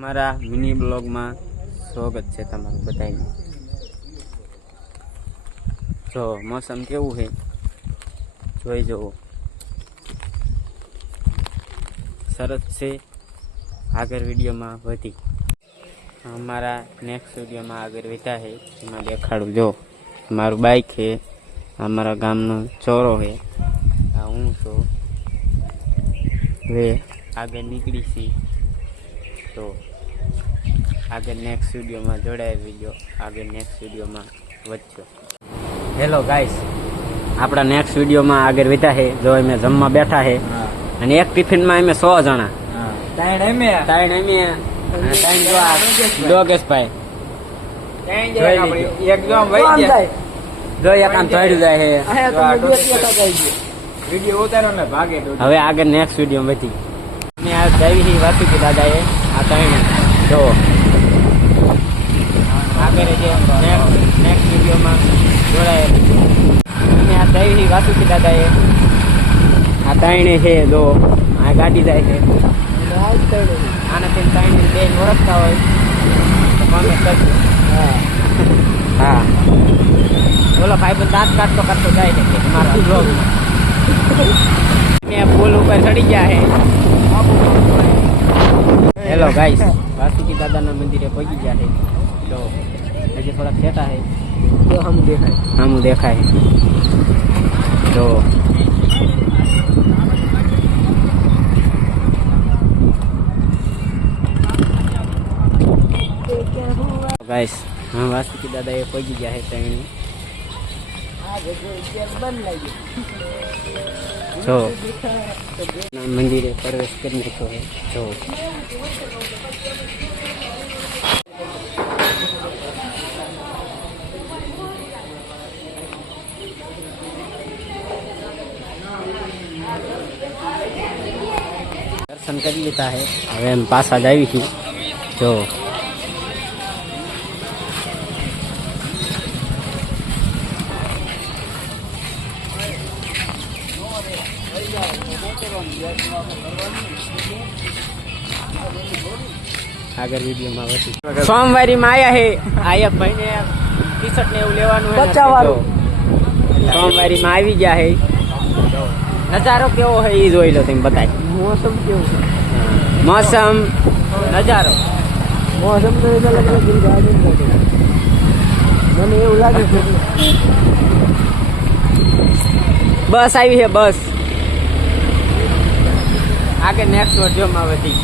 મારા મિની બ્લોગમાં સ્વાગત છે તમારું બધાનું। જો મોસમ કેવું છે જોઈ જુઓ, સરસ છે। આગળ વિડીયોમાં વધી અમારા નેક્સ્ટ વિડીયોમાં આગળ વધ્યા છે એમાં દેખાડું। જો મારું બાઇક છે, અમારા ગામનો ચોરો છે, આ હું છું। હવે આગળ નીકળી છી તો આગળ નેક્સ્ટ વિડીયોમાં જોડાયેલ વિડીયો આગળ નેક્સ્ટ વિડીયોમાં વધજો। હેલો ગાઈસ, આપણા નેક્સ્ટ વિડીયોમાં આગળ વધ્યા છે। જો અમે જમવા બેઠા છે અને એક ટિફિનમાં અમે 100 જણા, ડોગેશભાઈ જો એક આમ ચડ્યું જાય છે। હવે આગળ નેક્સ્ટ વિડીયો વધી અમે આ જઈ વાસુકી દાદા એ આ ત્રણે જો આગળ જે નેક્સ્ટ વિડીયોમાં જોડાયેલ અમે આ જઈ વાસુકી દાદા એ આ ત્રણે છે। જો આ ગાડી જાય છે, આનાથી ત્રણે બે ઓળખતા હોય તો કોમેન્ટ કરજો। હા બોલો ભાઈ, પણ દાંત કાઢતો કાઢતો જાય છે મારા બ્લોગમાં। મેં પુલ ઉપર ચડી ગયા છે। હેલો ગાઈસ, વાસુકી દાદાના મંદિરે પહોંચી ગયા છે। તો હજી થોડાક છેટા છે તો હમ દેખાય તો ગાઈસ હા વાસુકી દાદા એ પહોંચી ગયા છે ત્રણે। જો મંદિરે પ્રવેશ કરી નાખ્યો છે। જો દર્શન કરી લીધા છે, હવે એમ પાછા જ આવી છું। જો આગળ વિડીયોમાં વધી સોમવારીમાં આવ્યા છે। આ એક ભાઈને ટી શર્ટ ને એવું લેવાનું છે, સોમવારીમાં આવી ગયા છે। નજારો કેવો છે એ જોઈ લો તમે બતાય। મોસમ કેવું છે, મોસમ નજારો મોસમ તો અલગ અલગ મને એવું લાગે છે। બસ આવી છે બસ, આગળ નેક્સ્ટ વિડીયોમાં વધી।